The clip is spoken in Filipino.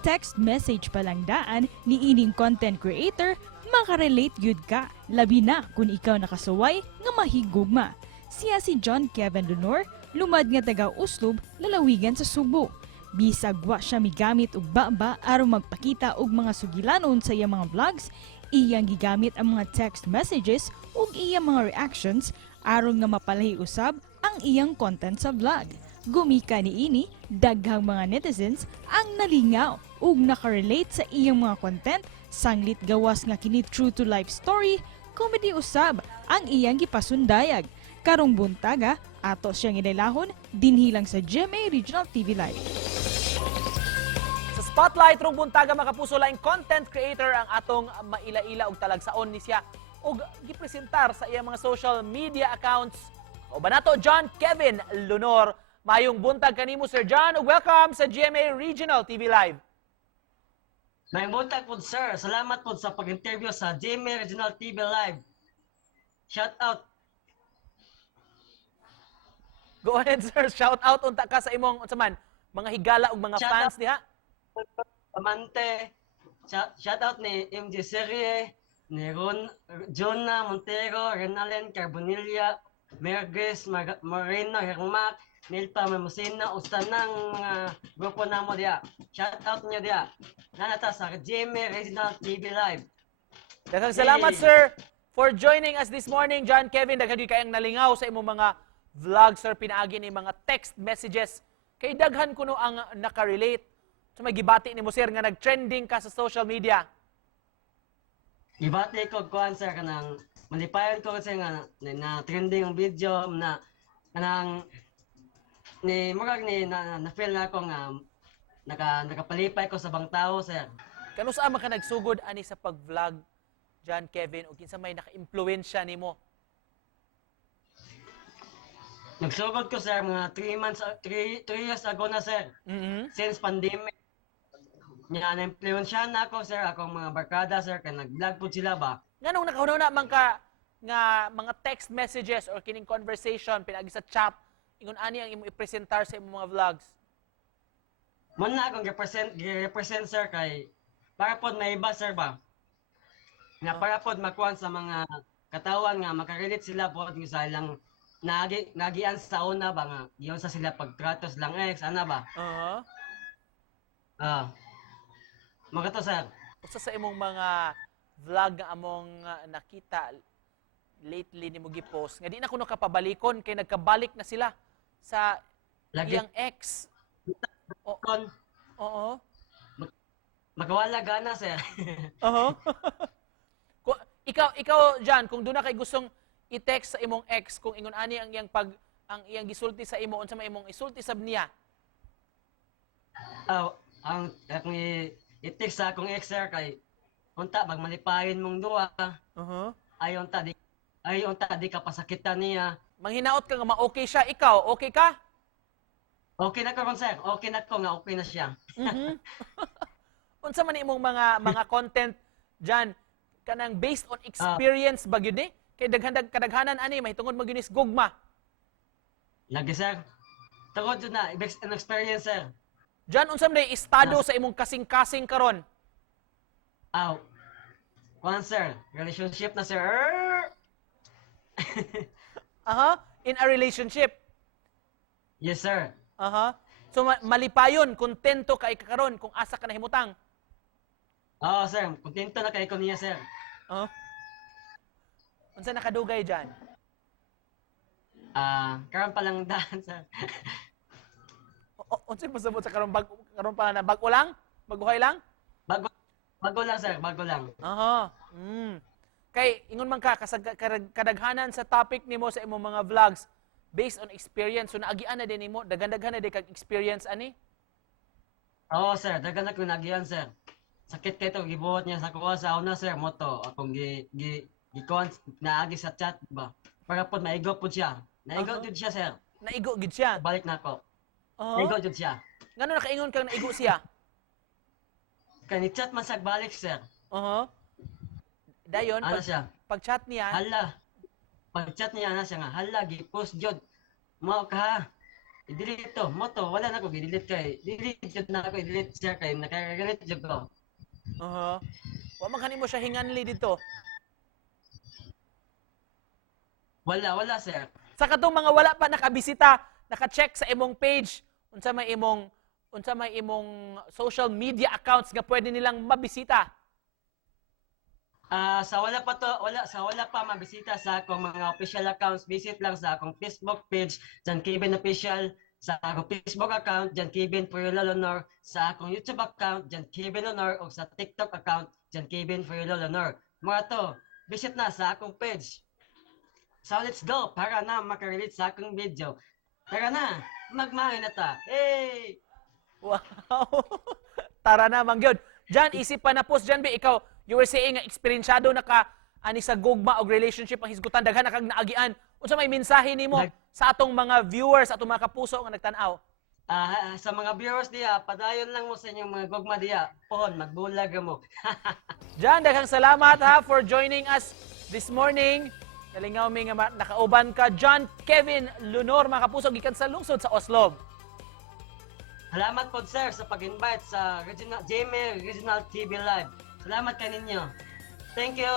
text message pa lang daan ni ining content creator, makarelate gyud ka, labi na kung ikaw nakasuway nga mahigugma. Siya si John Kevin Lunor, lumad nga taga-Uslob, lalawigan sa Subo. Bisag wa siya migamit og baba aron magpakita og mga sugilanon sa iyang mga vlogs, iyang gigamit ang mga text messages ug iyang mga reactions aron nga mapalahi usab ang iyang content sa vlog. Gumika niini, daghang mga netizens ang nalingaw ug nakarelate sa iyang mga content, sanglit gawas nga kini true to life story, comedy usab ang iyang gipasundayag. Karong buntaga, ato siyang inilahon dinhi lang sa GMA Regional TV Live. Sa spotlight rong buntaga makapuso laing content creator ang atong maila-ila og talagsaon ni siya og gipresentar sa iyang mga social media accounts. O ba nato John Kevin Lunor. Mayong buntag kanimo Sir John ug welcome sa GMA Regional TV Live. Mayong buntag po sir. Salamat po sa pag-interview sa GMA Regional TV Live. Shout out. Go ahead sir, shout out unta ka sa imong unsa man mga higala ug mga Shout fans out. diha. Amante. Shout out ni MJ Serie, ni Jonah Montero, Renalen Carbonilla, Mergres Moreno Hermac, Nilpa Memosina, ustanang mga grupo namo diha. Shout out niyo diha. Nanata sa GMA Regional TV Live. Daghang salamat sir for joining us this morning John Kevin. Daghang gyud kayang nalingaw sa imong mga vlogs sir, pinaagi ni mga text messages. Kay daghan kuno ang nakarelate. So may gibati nimo sir nga nag-trending ka sa social media. Ibati ko kuan sir kanang malipayon ko kasi nga na trending ang video na kanang ni murag ni na feel na ako nga nakapalipay ko sa bang tao sir. Kano sa man ka nagsugod ani sa pag-vlog John Kevin o kinsa may naka-impluwensya nimo? Nagsugod ko sir mga 3 years ago na sir. Since pandemic. Nya na-influensya na ako sir, akong mga barkada sir kay nag-vlog po sila ba. Nganong nakahuna man ka nga mga text messages or kining conversation pinagi sa chat ingon ani ang imo i-presentar sa imong mga vlogs? Man na akong represent sir kay para pod may iba sir ba. Nga para pod makuan sa mga katawan nga makarelate sila pod sa ilang nagian sa una ba nga iyon sa sila pagtratos lang ex ana ba. Magato sir. Usa sa imong mga vlog nga among nakita lately nimo gi-post nga di na kuno kapabalikon kay nagkabalik na sila sa iyang ex. Oo. Magawala gana sir. Ikaw John, kung doon na kay gustong i-text sa imong ex kung ingon ani ang iyang gisulti sa imo unsa may imong isulti sab niya? Ang akong i-text sa akong ex sir kay unta bag malipayon mong duha. Ayon ta di ka pasakitan niya. Manghinaot ka nga ma-okay siya, ikaw okay ka? Okay na ko ron sir. Okay na ko nga okay na siya. Unsa man imong mga content John kanang based on experience ba gyud ni? Kay kadaghanan ani mahitungod mo ginis gugma. Lagi sir. Tungod jud na an experience sir. John, unsa man estado sa imong kasing-kasing karon? Kuan sir, relationship na sir. In a relationship. Yes sir. So malipayon, kontento kay karon kung asa ka nahimutang. Oo sir, kontento na kay ko niya sir. Unsa nakadugay John? Karon pa lang daan sir. Unsa pasabot sa karon pa na bag-o lang? Baguhay lang? Bago lang sir, bago lang. Kay ingon man ka kadaghanan sa topic nimo sa imong mga vlogs based on experience. So naagian na din nimo, daghan-daghan na din kag experience ani? Oo sir, daghan na ko nagiyan sir. Sakit kay to gibuhat niya sa kuha sa una sir moto akong gikuan naagi sa chat ba. Para pod maigo pod siya. Naigo jud siya sir. Naigo gid siya. Balik na ako. Naigo jud siya. Ngano nakaingon kang naigo siya? Kani chat man sa balik sir. Dayon siya? pag-chat niya. Pag-chat niya na siya nga hala gi-post jud. Mao ka. i-delete to. Moto, wala na ko i-delete kay. Delete jud na ako i-delete siya kay nakagalit jud ko. Wa man kanimo siya hinganli dito. Wala sir. Sa katong mga wala pa nakabisita, naka-check sa imong page, unsa may imong social media accounts nga pwede nilang mabisita. Sa wala pa mabisita sa akong mga official accounts, visit lang sa akong Facebook page, John Kevin Official, sa akong Facebook account, John Kevin Furiola Lonor, sa akong YouTube account, John Kevin Lonor, o sa TikTok account, John Kevin Furiola Lonor. Mga to, visit na sa akong page. So let's go, para na makarelate sa akong video. Tara na, magmahay na ta. Hey! Wow! Tara na, mangyod. Jan, isip pa na post dyan, be, ikaw, you were saying nga eksperyensyado na ka ani sa gugma o relationship ang hisgutan, daghan na kag naagian. Unsa may mensahe nimo sa atong mga viewers, atong mga kapuso nga nagtan-aw? Sa mga viewers diya, padayon lang mo sa inyong mga gugma diya. Pohon, magbulag mo. Jan, daghang salamat ha for joining us this morning. Nalingaw mi nga nakauban ka, John Kevin Lunor, mga kapuso, gikan sa lungsod sa Oslo. Salamat po sir sa pag-invite sa Regional TV Live. Salamat kaninyo. Thank you.